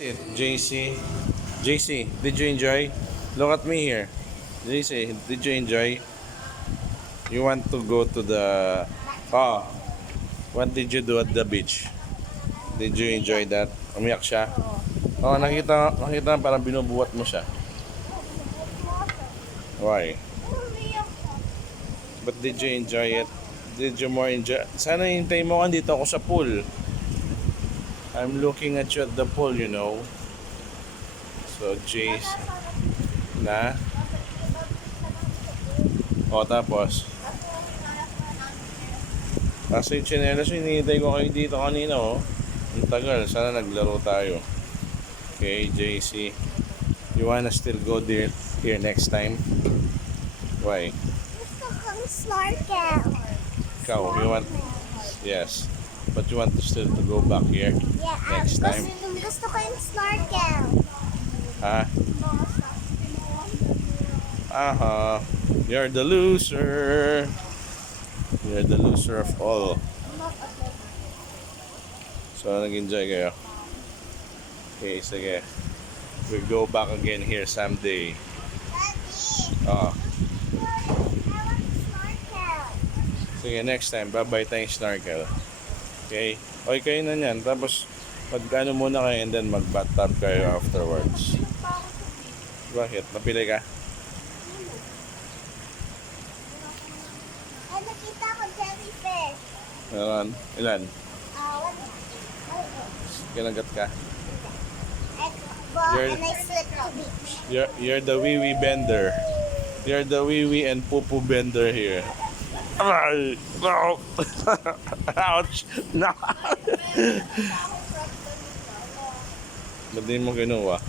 It, JC. JC, did you enjoy? Look at me here. JC, did you enjoy? You want to go to the... Oh, what did you do at the beach? Did you enjoy that? Umiyak siya? Oh, nakita parang binubuhat mo siya. Why? But did you enjoy it? Did you more enjoy? Sana hintay mo dito ako sa pool. I'm looking at you at the pool, you know. So, Jace. Na? O, tapos. Kasi yung chinelas, hinihintay ko kayo dito kanina, oh. Ang tagal. Sana naglaro tayo. Okay, JC. You wanna still go there here next time? Why? Gusto kong snorkel. Ikaw, you want... Yes. But you want to still to go back here next time? Gusto ko yung snorkel. Ha? Aha. You're the loser. You're the loser of all. So, nag-enjoy kayo? Okay, sige. We'll go back again here someday. Daddy, Oh. I want snorkel. Sige, next time. Bye-bye tayong snorkel. Okay? Okay kayo na yan. Tapos, mag-ano muna kayo and then mag-bathtub kayo afterwards. Bakit? Napili ka? Ay, nakita ko jellyfish. Meron? Ilan? One. Kinagat ka? I go You're- and I slip to beach. You're the wee-wee bender. You're the wee-wee and poo-poo bender here. Ay! No! Ouch! No! Ba't di mo kinuha?